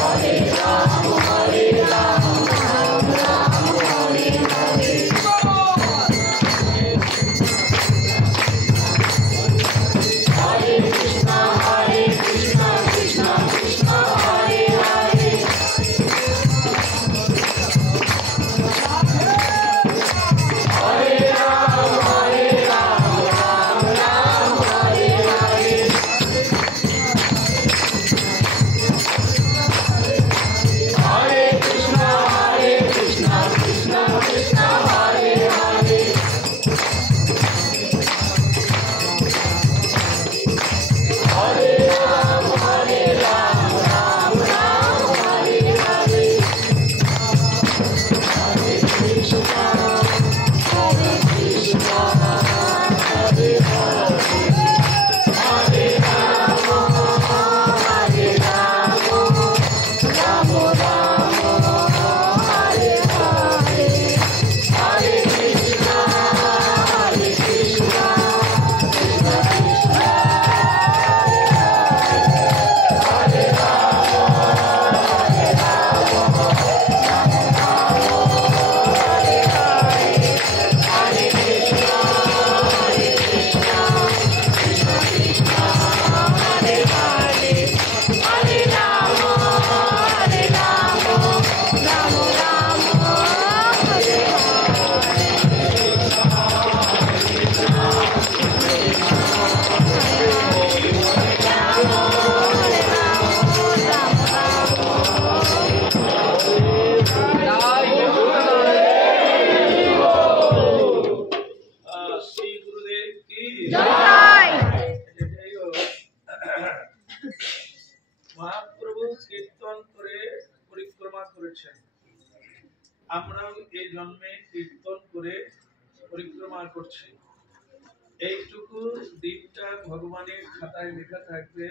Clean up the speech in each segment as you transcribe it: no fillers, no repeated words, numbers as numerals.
Hare Ram, Hare Ram. করেছেন, আমরাও এই জন্মে কীর্তন করে পরিক্রমা করছি। এইটুকু দিনটা ভগবানের খাতায় লেখা থাকবে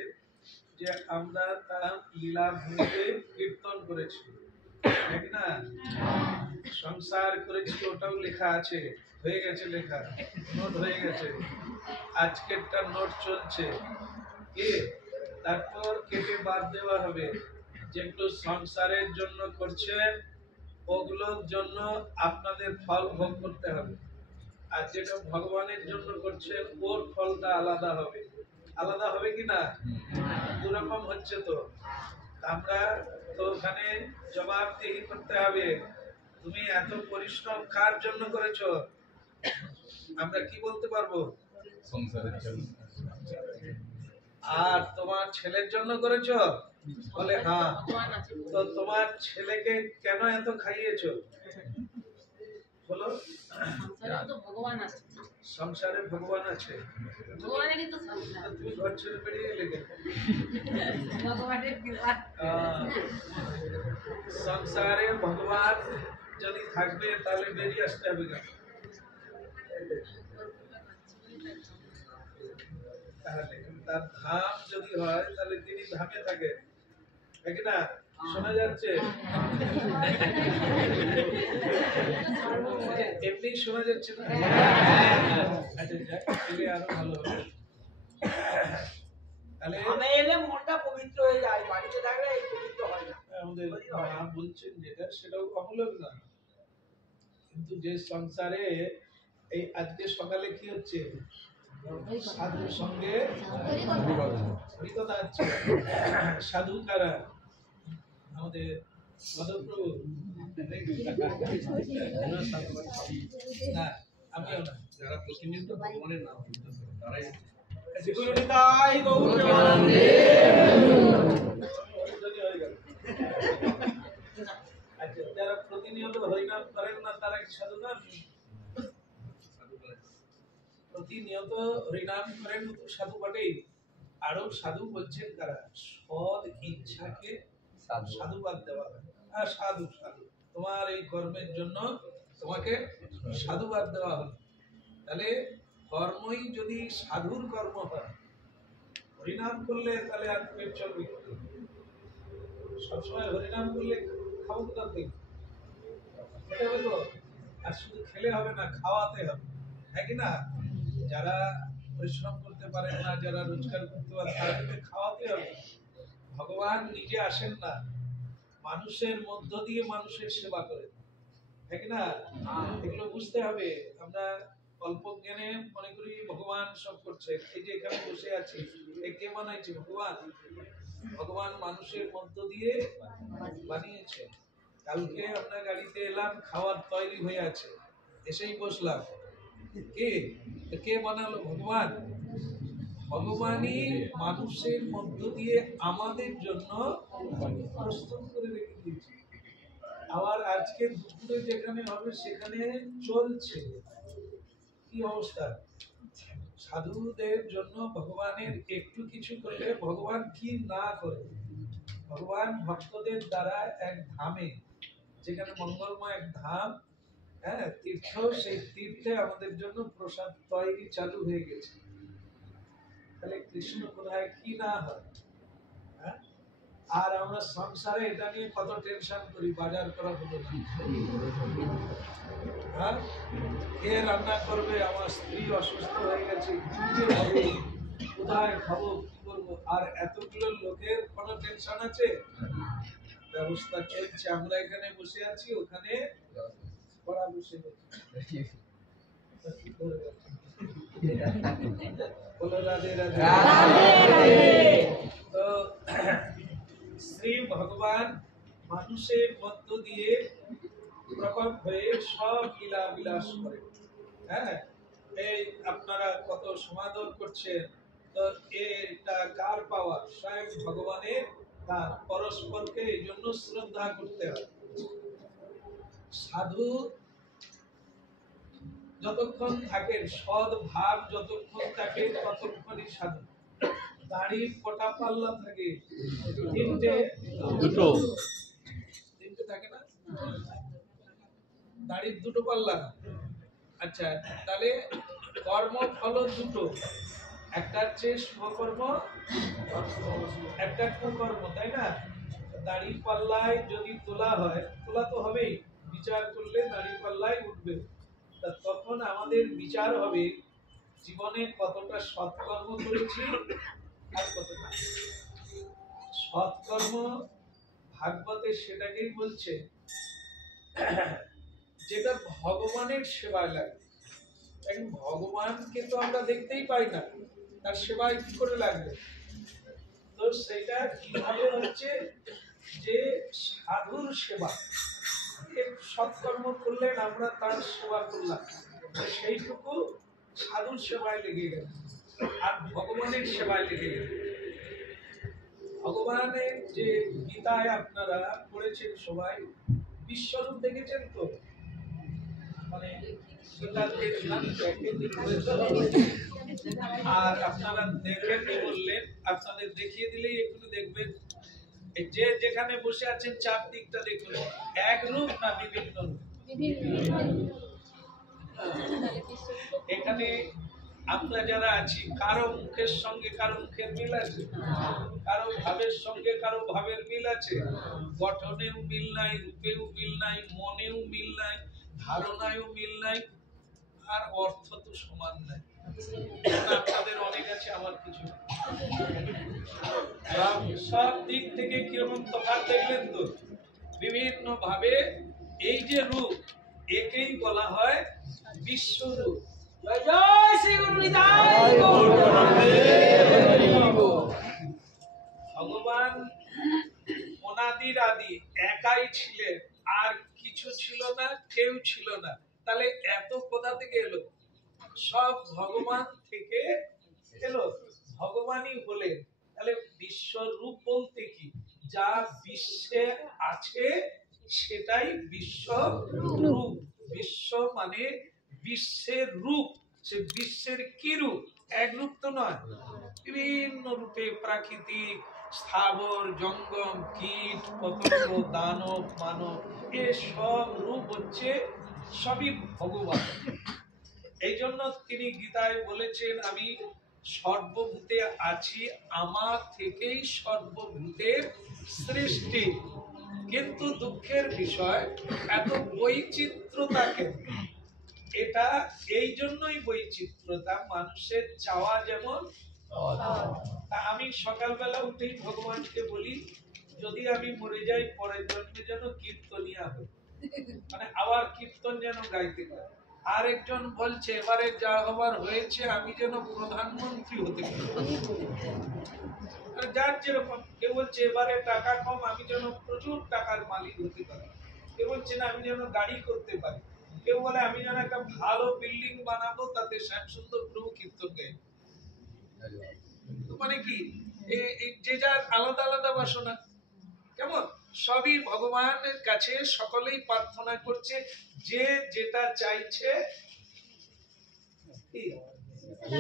যে আমরা তার লীলা ভূমিতে কীর্তন করেছি, ঠিক না? সংসার করেছি ওটাও লেখা আছে, হয়ে গেছে লেখা, নোট হয়ে গেছে, আজকেরটা নোট চলছে। কি তারপর কেটে বাদ দেওয়া হবে। যেগুলো সংসারের জন্য করছেন ওগুলোর জন্য আপনাদের ফল ভোগ করতে হবে, আর যেটা ভগবানের জন্য করছেন ওর ফলটা আলাদা হবে। আলাদা হবে কি না? দুরকম হচ্ছে। তো আমরা তো ওখানে জবাবদিহি করতে হবে, তুমি এত পরিশ্রম কার জন্য করেছো? আমরা কি বলতে পারবো? সংসারের জন্য। আর তোমার ছেলের জন্য করেছো? বলে হ্যাঁ। তো তোমার ছেলেকে কেন এত খাইয়েছো? বলো। সংসারে ভগবান আছে, তুমি ঘর ছেড়ে বেরিয়ে এলে কেন? সংসারে ভগবান যদি থাকবে তাহলে বেরিয়ে আসতে হবে কেন? তাহলে তার ধাম যদি হয় তাহলে তিনি ধামে থাকে, ঠিক না? শোনা যাচ্ছে? এমনি শোনা যাচ্ছে না? আচ্ছা যাক, এলে আরো ভালো হবে। তাহলে এলে মনটা পবিত্র হয়ে যায়, বাড়িতে থাকলে এই পবিত্র হয় না। আমাদের মা বলছেন যেটা সেটাও অমূলক না, কিন্তু যে সংসারে এই আজকে সকালে কি হচ্ছে? সাধুর সঙ্গে হরিকথা হচ্ছে। সাধু কারা? আমাদের মাধবপ্রভু না, আমিও না, যারা প্রতিনিয়ত ভগবানের নাম করতেছে তারাই আচ্ছা, যারা প্রতিনিয়ত হরিনাম করেন না তারা কি সাধু না? প্রতিনিয়ত হরিনাম করেন তো সাধু বটেই। আরো সাধু বলছেন কারা? সৎ ইচ্ছাকে সাধুবাদ দেওয়া হয়। সাধু সাধু, তোমার এই কর্মের জন্য তোমাকে সাধুবাদ দেওয়া হলো। তাহলে কর্মই যদি সাধুর কর্ম হয়, হরিনাম করলে তাহলে আর পেট চলবে? সবসময় হরিনাম করলে খাবো কোথা থেকে? খেতে হবে তো, আর শুধু খেলে হবে না, খাওয়াতে হবে, হ্যাঁ কি না? যারা পরিশ্রম করতে পারেন না, যারা রোজগার করতে পারেন তাদেরকে খাওয়াতে হবে। ভগবান নিজে আসেন না, মানুষের মধ্য দিয়ে মানুষের সেবা করেন, ঠিক না? এগুলো বুঝতে হবে। আমরা অল্প জ্ঞানে মনে করি ভগবান সব করছে। এই যে এখানে বসে আছি, এ কে বানাইছে? ভগবান। ভগবান মানুষের মধ্য দিয়ে বানিয়েছে। কালকে আমরা গাড়িতে এলাম, খাবার তৈরি হয়ে আছে, এসেই বসলাম। কে বানালো? ভগবান। ভগবানই মানুষের মধ্য দিয়ে আমাদের জন্য প্রস্তুত করে রেখে দিয়েছে। আবার আজকে দুপুরে যেখানে হবে সেখানে চলছে। কি অবস্থা? সাধুদের জন্য ভগবানের একটু কিছু করলে ভগবান কি না করে। ভগবান ভক্তদের দ্বারা এক ধামে, যেখানে মঙ্গলময় এক ধাম, হ্যাঁ, তীর্থ, সেই তীর্থে আমাদের জন্য প্রসাদ তৈরি চালু হয়ে গেছে। তাহলে কৃষ্ণ কোথায় কি না হয়? হ্যাঁ? আর আমরা সংসারে এটা নিয়ে কত টেনশন করি, বাজার করা হলো না, হ্যাঁ, কে রান্না করবে, আমার স্ত্রী অসুস্থ হয়ে গেছে, কি যে হবে, কোথায় খাবো, কি করবো, আর এতগুলো লোকের কোনো টেনশন আছে? ব্যবস্থা চলছে। আমরা এখানে বসে আছি, ওখানে পড়া বসে গেছে। বলো রাধে রাধে। তো শ্রী ভগবান মানুষের মধ্য দিয়ে প্রকট হয়ে সব লীলা বিলাস করে। হ্যাঁ, এই আপনারা কত সমাদর করছেন, তো এটা কার পাওয়া? স্বয়ং ভগবানের দান। পরস্পরকে এই জন্য শ্রদ্ধা করতে হয়। সাধু যতক্ষণ থাকেন, সৎ ভাব যতক্ষণ থাকে ততক্ষণই সাধু। দাড়ির কটা পাল্লা থাকে? তিনটে, দুটো। তিনটে থাকে না? দাড়ির দুটো পাল্লা। আচ্ছা, তাহলে কর্ম ফল দুটো, একটা হচ্ছে শুভকর্ম, একটা কুকর্ম, তাই না? দাড়ির পাল্লায় যদি তোলা হয়, তোলা তো হবেই, বিচার করলে দাড়ির পাল্লায় উঠবে। তা তখন আমাদের বিচার হবে জীবনে কতটা সৎকর্ম করেছি আর কতটা। সৎকর্ম ভাগবতে সেটাকেই বলছে যেটা ভগবানের সেবায় লাগে। এখন ভগবানকে তো আমরা দেখতেই পাই না, তার সেবায় কি করে লাগবে? তো সেটা কিভাবে হচ্ছে যে সাধুর সেবা, সৎকর্ম করলেন, আমরা তার সেবা করলাম, সেইটুকু সাধুর সেবায় লেগে গেল আর ভগবানের সেবায় লেগে গেল। ভগবানের যে গীতায় আপনারা পড়েছেন সবাই, বিশ্বরূপ দেখেছেন তো? মানে আর আপনারা দেখেন বললেন, আপনাদের দেখিয়ে দিলেই একটু দেখবেন, যে যেখানে বসে আছেন চার দিকটা দেখুন, এক রূপ না বিভিন্ন রূপ। এখানে আমরা যারা আছি, কারো মুখের সঙ্গে কারো মুখের মিল আছে, কারো ভাবের সঙ্গে কারো ভাবের মিল আছে, গঠনেও মিল নাই, রূপেও মিল নাই, মনেও মিল নাই, ধারণায়ও মিল নাই, আর অর্থ তো সমান নাই। আপনাদের অনেক আছে, আমার কিছু। সব দিক থেকে কিরকম তফাৎ দেখলেন তো? বিভিন্ন ভাবে এই যে রূপ, একেই বলা হয় বিশ্বরূপ। জয় জয় শ্রী গুরু নিতাই গৌর। ভগবান অনাদির আদি একাই ছিলেন, আর কিছু ছিল না, কেউ ছিল না। তাহলে এত কোথা থেকে এলো? সব ভগবান থেকে এলো, ভগবানই হলেন। তাহলে বিশ্বরূপ বলতে কি? যা বিশ্বে আছে সেটাই বিশ্বরূপ। বিশ্ব মানে বিশ্বের রূপ। সে বিশ্বের কি রূপ? এক রূপ তো নয়, বিভিন্ন রূপে, প্রাকৃতিক, স্থাবর, জঙ্গম, কীট, পতঙ্গ, দানব, মানব, এ সব রূপ হচ্ছে সবই ভগবান। এই জন্য তিনি গীতায় বলেছেন, আমি সর্বভূতে আছি, আমার থেকেই সর্বভূতের সৃষ্টি। কিন্তু দুঃখের বিষয়, এত বৈচিত্র্যতা কেন? এটা এই জন্যই বৈচিত্র্যতা, মানুষের চাওয়া যেমন। তা আমি সকালবেলা উঠেই ভগবানকে বলি, যদি আমি মরে যাই পরের জন্মে যেন কীর্তনিয়া হই, মানে আবার কীর্তন যেন গাইতে পারি। আরেকজন বলছে এবারে যা হবার হয়েছে, আমি যেন প্রধানমন্ত্রী হতে পারি। যার যেরকম, কেউ বলছে এবারে টাকা কম, আমি যেন প্রচুর টাকার মালিক হতে পারি। কেউ বলছে না, আমি যেন গাড়ি করতে পারি। কেউ বলে আমি যেন একটা ভালো বিল্ডিং বানাবো, তাতে শ্যামসুন্দর প্রভু কীর্তন গাইবে। মানে কি, যে যার আলাদা আলাদা বাসনা। কেমন? সবই ভগবানের কাছে সকলেই প্রার্থনা করছে, যে যেটা চাইছে।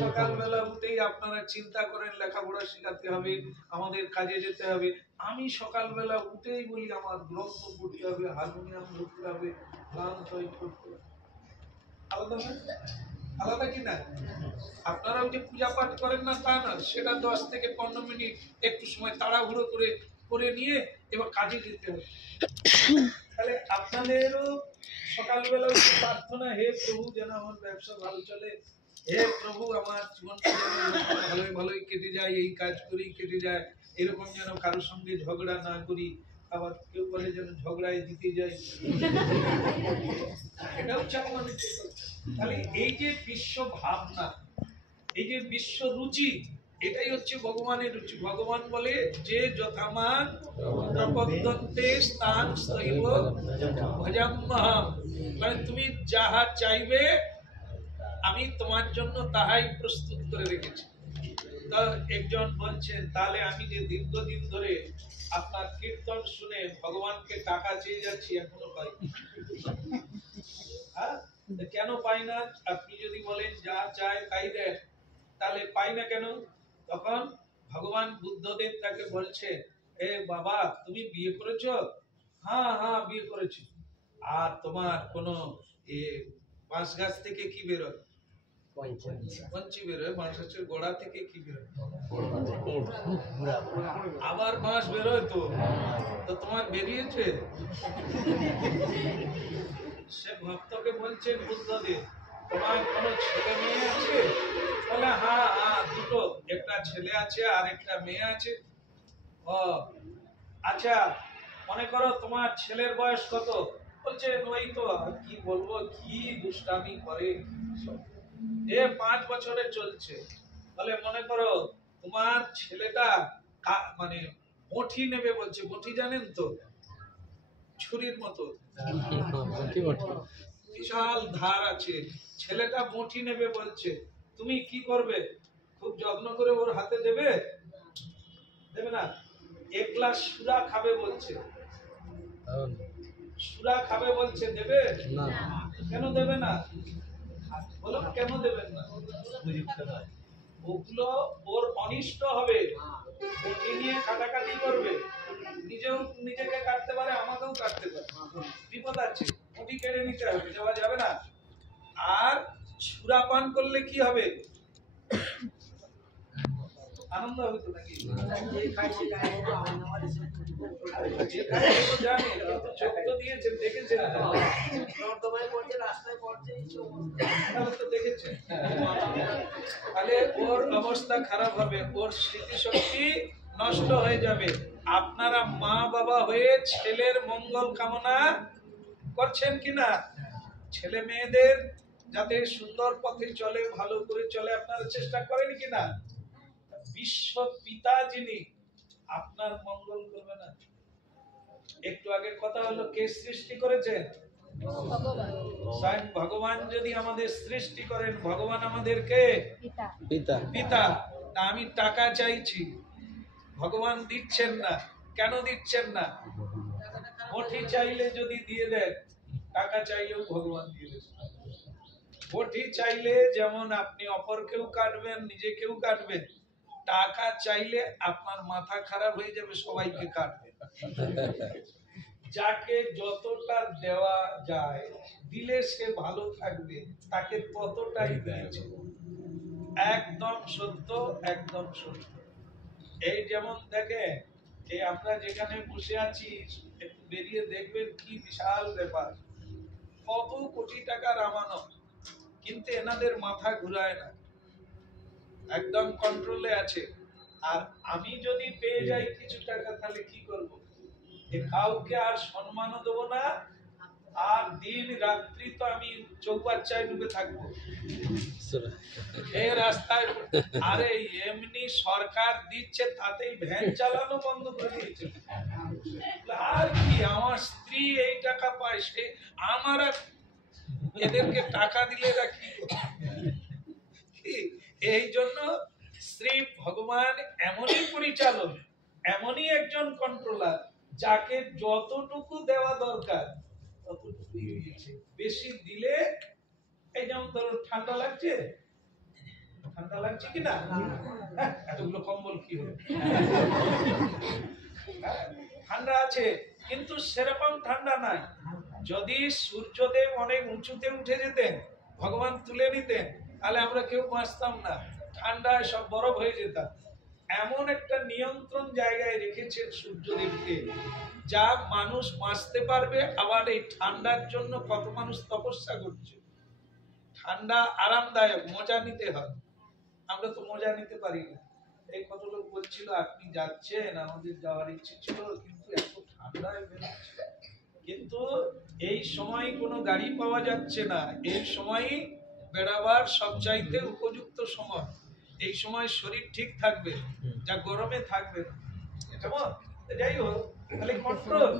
সকালবেলা উঠেই আপনারা চিন্তা করেন লেখাপড়া শেখাতে হবে, আমাদের কাজে যেতে হবে। আমি সকালবেলা উঠেই বলি আমার গ্রন্থ পড়তে হবে, হারমোনিয়াম ধরতে হবে, গান তৈরি করতে হবে। আলাদা না? আলাদা কি না? আপনারা ওই যে পূজা পাঠ করেন না তা না, সেটা 10 থেকে 15 মিনিট একটু সময় তাড়াহুড়ো করে নিয়ে এবার কাজে যেতে হবে। তাহলে আপনাদেরও সকালবেলা উঠে প্রার্থনা, হে প্রভু যেন আমার ব্যবসা ভালো চলে, হে প্রভু আমার জীবনটা যেন ভালোই ভালোই কেটে যায়, এই কাজ করি কেটে যায়, এরকম যেন কারোর সঙ্গে ঝগড়া না করি। আবার কেউ বলে যেন ঝগড়ায় জিতে যাই, এটা হচ্ছে আমাদের। তাহলে এই যে বিশ্ব ভাবনা, এই যে বিশ্ব রুচি, এটাই হচ্ছে ভগবানের রুচি। ভগবান বলে যে যথামান প্রপদ্যন্তে স্থান স্থৈব ভজাম্যহম, মানে তুমি যাহা চাইবে আমি তোমার জন্য তাহাই প্রস্তুত করে রেখেছি। তা একজন বলছেন, তাহলে আমি যে দীর্ঘদিন ধরে আপনার কীর্তন শুনে ভগবানকে টাকা চেয়ে যাচ্ছি, এখনো পাই। হ্যাঁ, কেন পাই না? আপনি যদি বলেন যা চায় তাই দেন, তাহলে পাই না কেন? তখন ভগবান বুদ্ধদেব তাকে বলছে, এ বাবা, তুমি বিয়ে করেছো? হ্যাঁ হ্যাঁ বিয়ে করেছি। আর তোমার কোনো বাঁশ গাছ থেকে কি বেরোয়? কঞ্চি বেরোয়। বাঁশ গাছের গোড়া থেকে কি বেরোয়? আবার বাঁশ বেরোয় তো। তো তোমার বেরিয়েছে? সে ভক্তকে বলছেন বুদ্ধদেব, তোমার কোনো ছেলে মেয়ে আছে? বলে হ্যাঁ হ্যাঁ দুটো, একটা ছেলে আছে আর একটা মেয়ে আছে। ও আচ্ছা, মনে করো তোমার ছেলের বয়স কত? বলছে ওই তো কি বলবো, কি দুষ্টামি করে সব। 5 বছরে চলছে। বলে মনে করো তোমার ছেলেটা মানে বঁটি নেবে বলছে। বঁটি জানেন তো, ছুরির মতো বিশাল ধার আছে। ছেলেটা বঁটি নেবে বলছে, তুমি কি করবে? খুব যত্ন করে ওর হাতে দেবে? দেবে না। 1 গ্লাস সুরা খাবে বলছে। সুরা খাবে বলছে, দেবে না? কেন দেবে না? বলো কেন দেবেন না? ওগুলো ওর অনিষ্ট হবে। বঁটি নিয়ে কাটাকাটি করবে, নিজেও নিজেকে কাটতে পারে, আমাকেও কাটতে পারে। বিপদ আছে, বঁটি কেড়ে নিতে হবে, যাওয়া যাবে না। আর সুরা পান করলে কি হবে? আনন্দ হবে তো নাকি? যে খায় সে জানে, কিন্তু চোখ তো দিয়েছেন, দেখেছেন রাস্তায় পড়ছে তো দেখেছেন। তাহলে ওর অবস্থা খারাপ হবে, ওর স্মৃতিশক্তি নষ্ট হয়ে যাবে। আপনারা মা বাবা হয়ে ছেলের মঙ্গল কামনা করছেন কিনা? ছেলে মেয়েদের যাতে সুন্দর পথে চলে, ভালো করে চলে, আপনারা চেষ্টা করেন কিনা? বিশ্ব পিতা যিনি আপনার মঙ্গল করবে না? একটু আগে কথা হলো, কে সৃষ্টি করেছেন? স্বয়ং ভগবান যদি আমাদের সৃষ্টি করেন, ভগবান আমাদেরকে পিতা। তা আমি টাকা চাইছি, ভগবান দিচ্ছেন না। কেন দিচ্ছেন না? বঁটি চাইলে যদি দিয়ে দেন, টাকা চাইলেও ভগবান দিয়ে দেবেন। বঁটি চাইলে যেমন আপনি অপরকেও কাটবেন, নিজেকেও কাটবেন। টাকা চাইলে আপনার মাথা খারাপ হয়ে যাবে, সবাইকে কাটবে। যাকে যতটা দেওয়া যায় দিলে সে ভালো থাকবে, তাকে ততটাই দিয়েছে। একদম সত্য, একদম সত্য। এই যেমন দেখেন, এই আমরা যেখানে বসে আছি, একটু বেরিয়ে দেখবেন কি বিশাল ব্যাপার। কত কোটি টাকা রামানো, কিন্তু এনাদের মাথা ঘুরায় না, একদম কন্ট্রোলে আছে। আর আমি যদি পেয়ে যাই কিছু টাকা, তাহলে কি করব? কাউকে আর সম্মানও দেবো না, আর দিন রাত্রি তো আমি চৌবাচ্চায় ডুবে থাকবো এই রাস্তায়। আরে এমনি সরকার দিচ্ছে, তাতেই ভ্যান চালানো বন্ধ করে দিয়েছে। আর কি, আমার স্ত্রী এই টাকা পায়, সে আমার এদেরকে টাকা দিলে এরা কি করবে? এই জন্য শ্রী ভগবান এমনই পরিচালক, এমনই একজন কন্ট্রোলার, যাকে যতটুকু দেওয়া দরকার ততটুকু দিয়েছে। বেশি দিলে, এই যেমন ধরুন ঠান্ডা লাগছে, ঠান্ডা লাগছে কিনা? এতগুলো কম্বল কি হলো? ঠান্ডা আছে, কিন্তু সেরকম ঠান্ডা নাই। যদি সূর্যদেব অনেক উঁচুতে উঠে যেতেন, ভগবান তুলে নিতেন, তাহলে আমরা কেউ বাঁচতাম না, ঠান্ডায় সব বরফ হয়ে যেতাম। এমন একটা নিয়ন্ত্রণ জায়গায় রেখেছেন সূর্যদেবকে, যা মানুষ বাঁচতে পারবে। আবার এই ঠান্ডার জন্য কত মানুষ তপস্যা করছে। ঠান্ডা আরামদায়ক, মজা নিতে হয়, আমরা তো মজা নিতে পারি না। এই কত লোক বলছিল আপনি যাচ্ছেন, আমাদের যাওয়ার ইচ্ছে ছিল, কিন্তু এত ঠান্ডায় বেরোচ্ছে। কিন্তু এই সময় কোনো গাড়ি পাওয়া যাচ্ছে না, এই সময়ই বেড়াবার সবচাইতে উপযুক্ত সময়। এই সময় শরীর ঠিক থাকবে, যা গরমে থাকবে না। কেমন? যাই হোক, তাহলে কন্ট্রোল।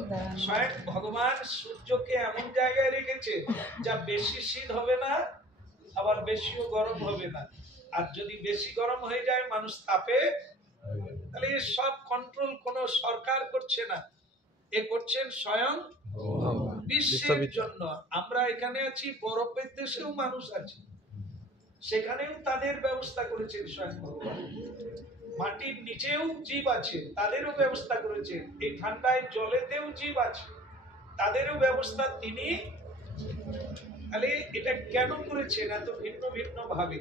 স্বয়ং ভগবান সূর্যকে এমন জায়গায় রেখেছে, যা বেশি শীত হবে না, আবার বেশিও গরম হবে না। আর যদি বেশি গরম হয়ে যায়, মানুষ তাপে, তাহলে এই সব কন্ট্রোল কোন সরকার করছে না, এ করছেন স্বয়ং বিশ্বের জন্য। আমরা এখানে আছি, বরফের দেশেও মানুষ আছে, সেখানেও তাদের ব্যবস্থা করেছেন স্বয়ং ভগবান। মাটির নিচেও জীব আছে, তাদেরও ব্যবস্থা করেছেন। এই ঠান্ডায় জলেতেও জীব আছে, তাদেরও ব্যবস্থা তিনি, তাহলে এটা কেন করেছেন এত ভিন্ন ভিন্ন ভাবে?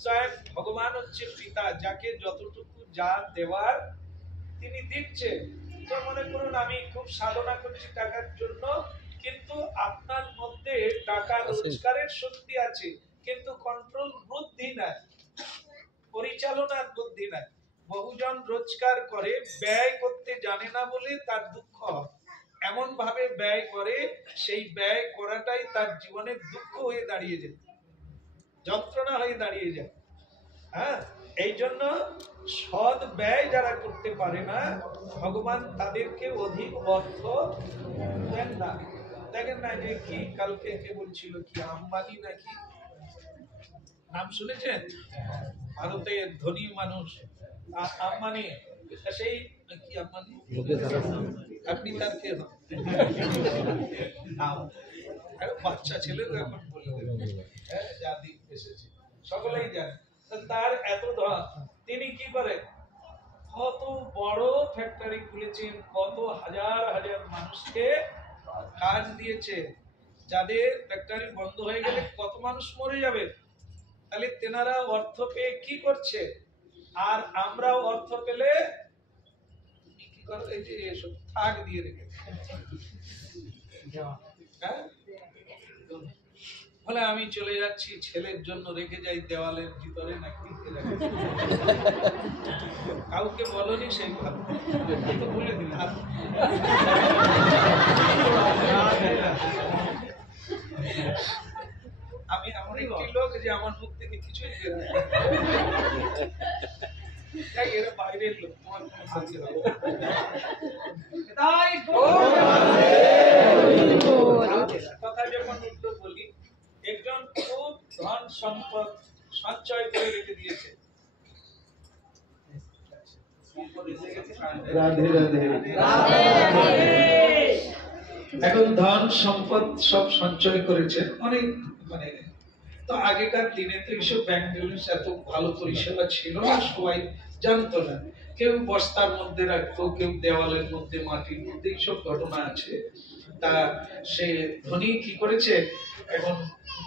স্বয়ং ভগবান হচ্ছে পিতা, যাকে যতটুকু যা দেওয়ার তিনি দিচ্ছেন। তো মনে করুন আমি খুব সাধনা করছি টাকার জন্য, কিন্তু আপনার মধ্যে টাকা রোজগারের শক্তি আছে, কিন্তু কন্ট্রোল বুদ্ধি নাই, পরিচালনার বুদ্ধি নাই। বহুজন রোজগার করে, ব্যয় করতে জানে না বলে তার দুঃখ হয়। এমন ভাবে ব্যয় করে, সেই ব্যয় করাটাই তার জীবনের দুঃখ হয়ে দাঁড়িয়ে যায়, যন্ত্রণা হয়ে দাঁড়িয়ে যায়। হ্যাঁ, এই জন্য সৎ ব্যয় যারা করতে পারে না, ভগবান তাদেরকে অধিক অর্থ দেন না। দেখেন না যে কি কালকে কে বলছিল, কি আম্বানি নাকি নাম শুনেছেন? ভারতের ধনী মানুষ আম্বানি, সেই কি আম্বানি, আপনি তার কে হন? বাচ্চা ছেলেও এখন বলে যা দিন এসেছে, সকলেই জানে। তার এত ধন, তিনি কি করেন? কত বড় ফ্যাক্টরি খুলেছেন, কত হাজার হাজার মানুষকে কাজ দিয়েছে, যাদের ফ্যাক্টরি বন্ধ হয়ে গেলে কত মানুষ মরে যাবে। তাহলে তেনারা অর্থ পেয়ে কি করছে, আর আমরা অর্থ পেলে কি করো, এই যে এসব থাক দিয়ে রেখে, হ্যাঁ, বলে আমি চলে যাচ্ছি, ছেলের জন্য রেখে যাই দেওয়ালের ভিতরে নাকি, কাউকে বলনি, সেই ভালো তো বলে দিলাম। আমি এমন একটি লোক যে আমার মুখ থেকে কিছুই বের হয় না। তাই এরা বাইরের লোক, তোমার কোনো সাথে হবে না। তাই কথা যখন উত্তর বলি, একজন খুব ধন সম্পদ সঞ্চয় করে রেখে দিয়েছে। রাধে রাধে। এখন ধন সম্পদ সব সঞ্চয় করেছে অনেক, মানে তো আগেকার দিনে তো এইসব ব্যাংক ব্যালেন্স এত ভালো পরিষেবা ছিল না, সবাই জানতো না। কেউ বস্তার মধ্যে রাখতো, কেউ দেওয়ালের মধ্যে, মাটির মধ্যে, এইসব ঘটনা আছে। তা সে ধনী কি করেছে, এখন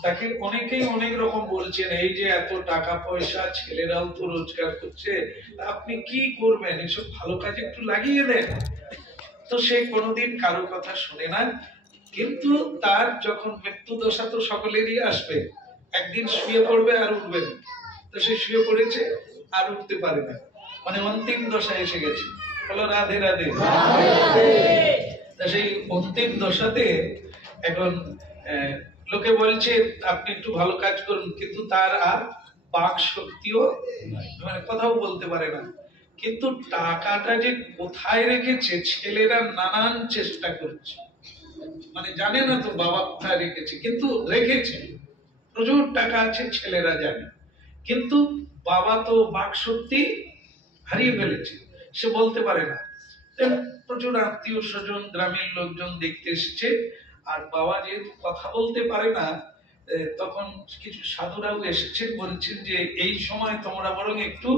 তাকে অনেকেই অনেক রকম বলছেন, এই যে এত টাকা পয়সা, ছেলেরাও তো রোজগার করছে, আপনি কি করবেন, এসব ভালো কাজে একটু লাগিয়ে দেন। তো সে কোনোদিন কারো কথা শুনে না, কিন্তু তার যখন মৃত্যু দশা তো সকলেরই আসবে, একদিন শুয়ে পড়বে আর উঠবে না। তো সে শুয়ে পড়েছে আর উঠতে পারে না, মানে অন্তিম দশা এসে গেছে। বলো রাধে রাধে। তা সেই অন্তিম দশাতে এখন লোকে বলছে আপনি একটু ভালো কাজ করুন, কিন্তু তার আর বাক শক্তিও, মানে কথাও বলতে পারে না। কিন্তু টাকাটা যে কোথায় রেখেছে, ছেলেরা নানান চেষ্টা করছে, মানে জানে না তো বাবা কোথায় রেখেছে, কিন্তু রেখেছে, প্রচুর টাকা আছে, ছেলেরা জানে, কিন্তু বাবা তো বাক শক্তি হারিয়ে ফেলেছে, সে বলতে পারে না। প্রচুর আত্মীয় স্বজন, গ্রামের লোকজন দেখতে এসেছে, আর বাবা যেহেতু কথা বলতে পারে না, তখন কিছু সাধুরাও এসেছেন, বলছেন যে এই সময় তোমরা বরং একটু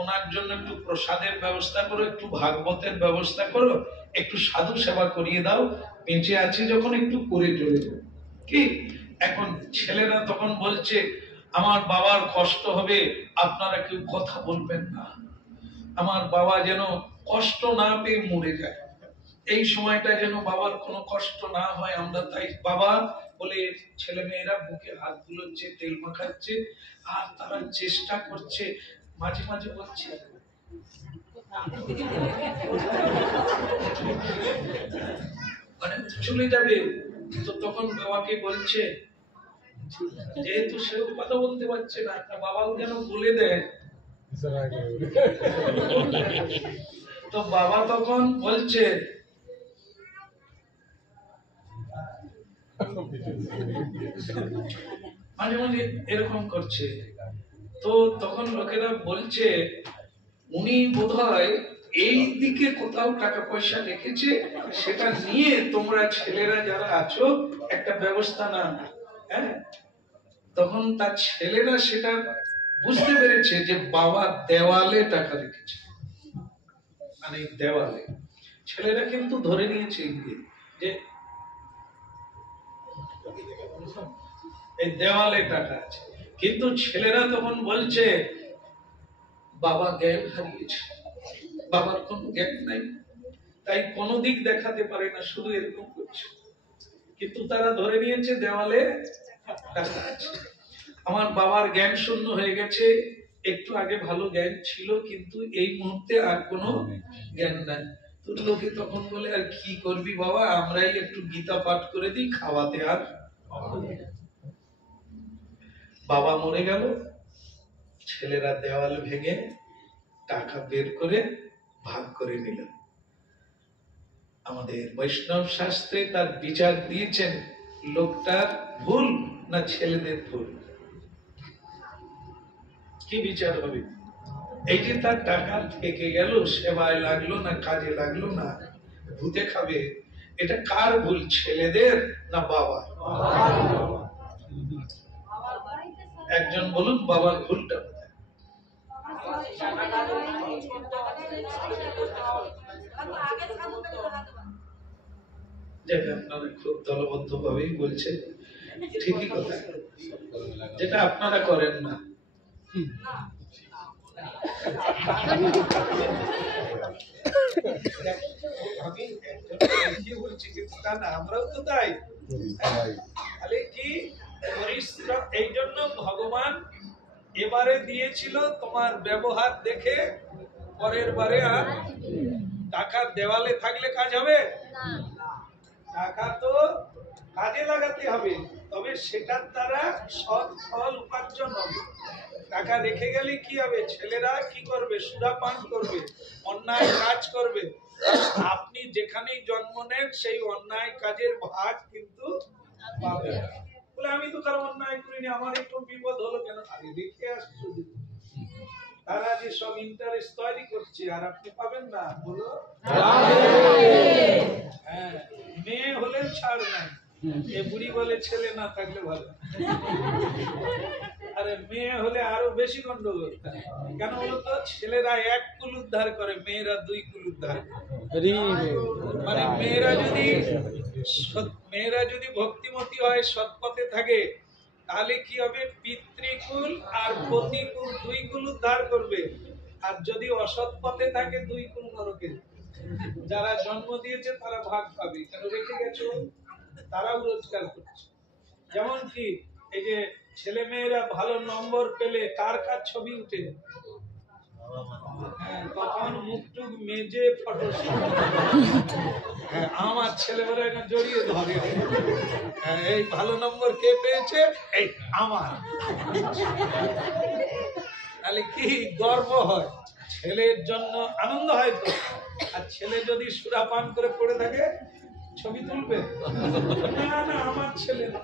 ওনার জন্য একটু প্রসাদের ব্যবস্থা করো, একটু ভাগবতের ব্যবস্থা করো, একটু সাধু সেবা করিয়ে দাও, বেঁচে আছে যখন একটু করে চলে যাও। কি এখন ছেলেরা তখন বলছে আমার বাবার কষ্ট হবে, আপনারা কেউ কথা বলবেন না, আমার বাবা যেন কষ্ট না পেয়ে মরে যায়, এই সময়টা যেন বাবার কোনো কষ্ট না হয়, আমরা তাই বাবা বলে ছেলে মেয়েরা বুকে হাত বুলোচ্ছে, তেল মাখাচ্ছে, আর তারা চেষ্টা করছে, মাঝে মাঝে বলছে মানে চলে যাবে। তো তখন বাবাকে বলছে, যেহেতু সেও কথা বলতে পারছে না, বাবাও যেন বলে দেয়। তো বাবা তখন বলছে, মাঝে মাঝে এরকম করছে। তো তখন লোকেরা বলছে উনি বোধহয় এই দিকে কোথাও টাকা পয়সা রেখেছে, সেটা নিয়ে তোমরা ছেলেরা যারা আছো একটা ব্যবস্থা না। হ্যাঁ, তখন তার ছেলেরা সেটা বুঝতে পেরেছে যে বাবা দেওয়ালে টাকা রেখেছে, মানে দেওয়ালে। ছেলেরা কিন্তু ধরে নিয়েছে যে এই দেওয়ালে টাকা আছে, কিন্তু ছেলেরা তখন বলছে বাবা জ্ঞান হারিয়েছে, বাবার কোনো জ্ঞান নাই, তাই কোনো দিক দেখাতে পারে না, শুধু এরকম করছে। কিন্তু তারা ধরে নিয়েছে দেওয়ালে টাকা আছে। আমার বাবার জ্ঞান শূন্য হয়ে গেছে, একটু আগে ভালো জ্ঞান ছিল, কিন্তু এই মুহূর্তে আর কোনো জ্ঞান নাই। তো লোকে তখন বলে আর কি করবি বাবা, আমরাই একটু গীতা পাঠ করে দিই, খাওয়াতে আর হবে না। বাবা মরে গেল, ছেলেরা দেওয়াল ভেঙে টাকা বের করে ভাগ করে নিল। আমাদের বৈষ্ণব শাস্ত্রে তার বিচার দিয়েছেন, লোকটার ভুল না ছেলেদের ভুল? কি বিচার হবে? এই যে তার টাকা থেকে গেল, সেবায় লাগলো না, কাজে লাগলো না, ভূতে খাবে, এটা কার ভুল, ছেলেদের না বাবা? একজন বলুন বাবার ভুলটা কোথায়? যেটা আপনারা খুব দলবদ্ধ ভাবেই বলছেন, ঠিকই কথা, যেটা আপনারা করেন না। আমি একজনকে বলছি, কিন্তু তা না, আমরাও তো তাই। তাহলে কি পরিশ্রম, এই জন্য ভগবান এবারে দিয়েছিল তোমার ব্যবহার দেখে, পরের বারে আর টাকা দেওয়ালে থাকলে কাজ হবে? টাকা তো কাজে লাগাতে হবে, তবে সেটার দ্বারা সৎ ফল উপার্জন হবে। টাকা রেখে গেলে কি হবে? ছেলেরা কি করবে? সুরাপান করবে, অন্যায় কাজ করবে। আপনি যেখানেই জন্ম নেন সেই অন্যায় কাজের ভাগ কিন্তু পাবেন। বলে আমি তো তার অন্যায় করিনি, আমার একটু বিপদ হলো কেন? আরে রেখে আসছো, তারা যে সব ইন্টারেস্ট তৈরি করছে, আর আপনি পাবেন না। বলো হ্যাঁ, মেয়ে হলে ছাড় নাই, এ বুড়ি বলে ছেলে না থাকলে ভালো। আরে মেয়ে হলে আরো বেশি গন্ডগোল। কেন বলতো? ছেলেরা এক কুল উদ্ধার করে, মেয়েরা দুই কুল উদ্ধার করে। মানে মেয়েরা যদি ভক্তিমতী হয়, সৎ পথে থাকে, তাহলে কি হবে? পিতৃকুল আর পতিকুল দুই কুল উদ্ধার করবে। আর যদি অসৎ পথে থাকে, দুই কুল নরকে। যারা জন্ম দিয়েছে তারা ভাগ পাবে, কেন রেখে গেছো, তারাও রোজগার করছে। যেমন কি এই যে ছেলে মেয়েরা ভালো নম্বর পেলে কার কার ছবি উঠে, তখন মুখটুক মেজে ফটো, আমার ছেলেমেয়েরা জড়িয়ে ধরে, এই ভালো নম্বর কে পেয়েছে, এই আমার। তাহলে কি গর্ব হয়, ছেলের জন্য আনন্দ হয় তো। আর ছেলে যদি সুরাপান করে পড়ে থাকে, ছবি তুলবে না, না আমার ছেলে না,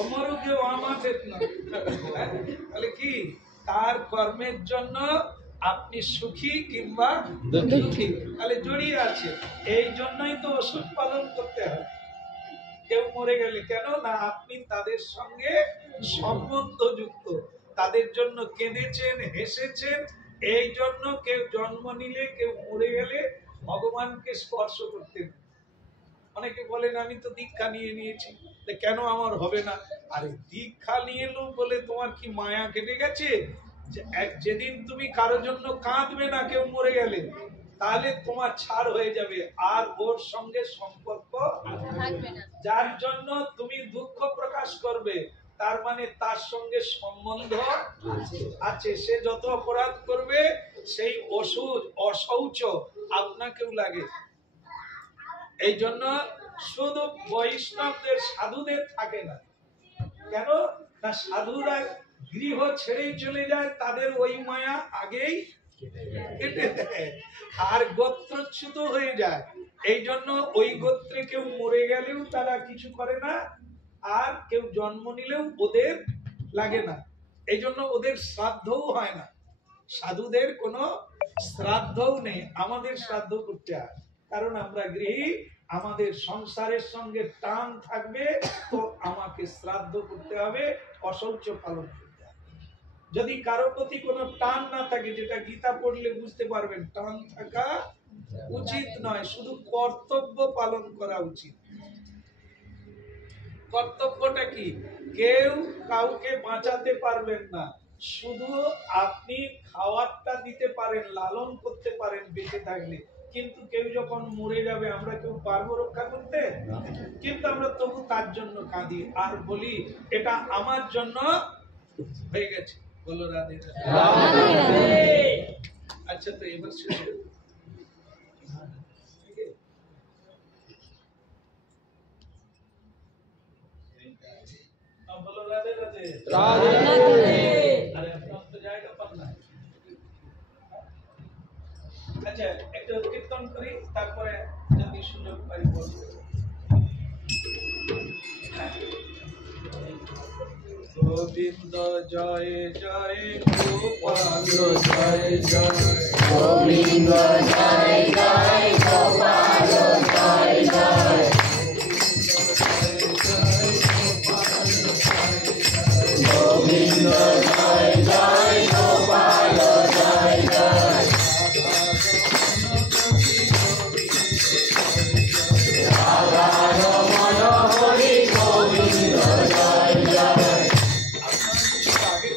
আমারও কেউ আমাদের না। তাহলে কি তার কর্মের জন্য আপনি সুখী কিংবা দুঃখী, তাহলে জড়িয়ে আছে। এই জন্যই তো ওষুধ পালন করতে হয়। কেউ মরে গেলে কেন না, আপনি তাদের সঙ্গে সম্বন্ধযুক্ত, তাদের জন্য কেঁদেছেন, হেসেছেন। এই জন্য কেউ জন্ম নিলে, কেউ মরে গেলে ভগবানকে স্পর্শ করতেন। অনেকে বলেন আমি তো দীক্ষা নিয়ে নিয়েছি, কেন আমার হবে না? আরে দীক্ষা নিয়ে এলো বলে তোমার কি মায়া কেটে গেছে? যেদিন তুমি কারো জন্য কাঁদবে না, কেউ মরে গেলে, তাহলে তোমার ছাড় হয়ে যাবে, আর ওর সঙ্গে সম্পর্ক থাকবে না। যার জন্য তুমি দুঃখ প্রকাশ করবে, তার মানে তার সঙ্গে সম্বন্ধ আছে। সে যত অপরাধ করবে, সেই অশৌচ আপনাকেও লাগে। এই জন্য শুধু বৈষ্ণবদের, সাধুদের থাকে না। কেন না, সাধুরা গৃহ ছেড়েই চলে যায়, তাদের ওই মায়া আগেই কেটে দেয়, আর গোত্রচ্যুত হয়ে যায়। এই জন্য ওই গোত্রে কেউ মরে গেলেও তারা কিছু করে না, আর কেউ জন্ম নিলেও ওদের লাগে না। এই জন্য ওদের শ্রাদ্ধও হয় না। সাধুদের কোনো শ্রাদ্ধও নেই, আমাদের শ্রাদ্ধ করতে হয়, কারণ আমরা গৃহী, আমাদের সংসারের সঙ্গে টান থাকবে, তো আমাকে শ্রাদ্ধ করতে হবে, অশৌচ পালন করতে হবে। যদি কারো প্রতি কোনো টান না থাকে, যেটা গীতা পড়লে বুঝতে পারবেন, টান থাকা উচিত নয়, শুধু কর্তব্য পালন করা উচিত। কর্তব্যটা কি? কেউ কাউকে বাঁচাতে পারবেন না, শুধু আপনি খাওয়ারটা দিতে পারেন, লালন করতে পারেন বেঁচে থাকলে, কিন্তু কেউ যখন মরে যাবে আমরা কেউ পারবো রক্ষা করতে? কিন্তু আমরা তবু তার জন্য কাঁদি আর বলি এটা আমার জন্য হয়ে গেছে। বলো রাধে রাধে। আচ্ছা, তো এবার শুনে बोलो राधे राधे। राधे राधे। अरे अपना तो जाएगा पढ़ना। अच्छा, एक तो कीर्तन करी, तारपरे जल्दी सुंदर पाई बोल। गोविंद जय जय गोपाल जय जय, गोविंद जय जय गोपाल जय जय, गोविंद जय जय गोपाल जय जय, राधा रमण हरि गोविंद जय जय। आगे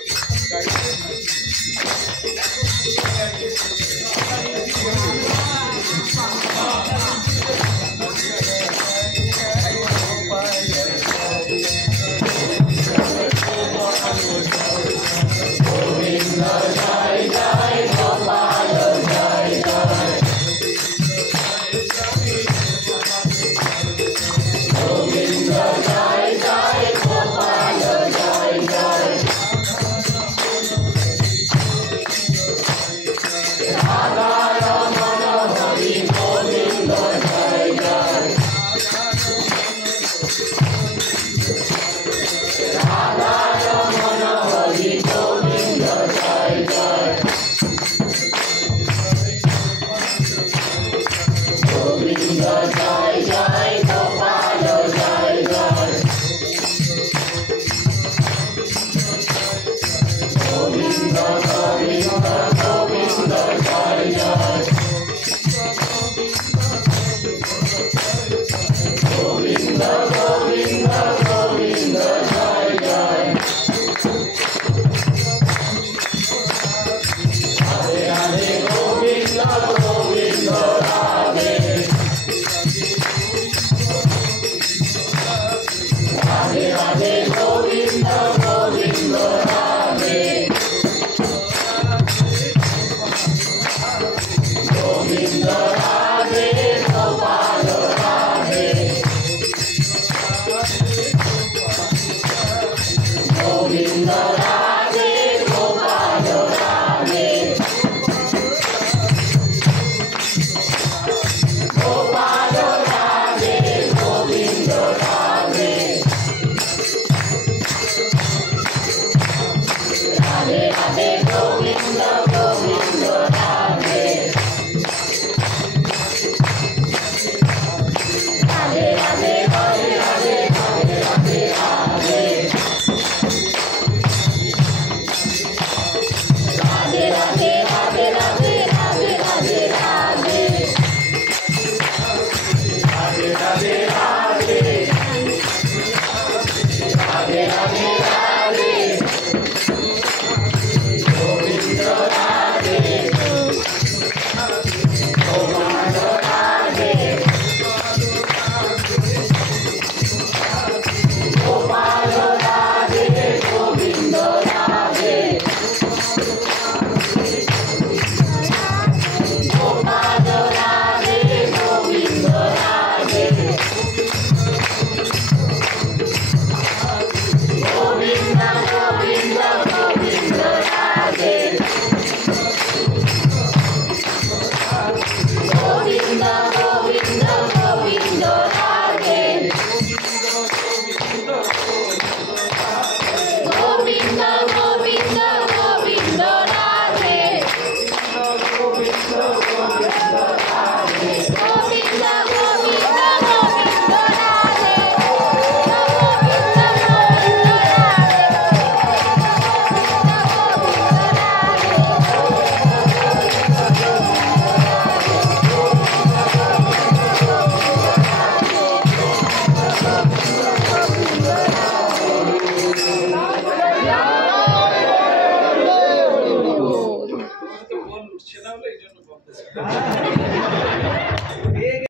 না বলে এই জন্য বলতেছি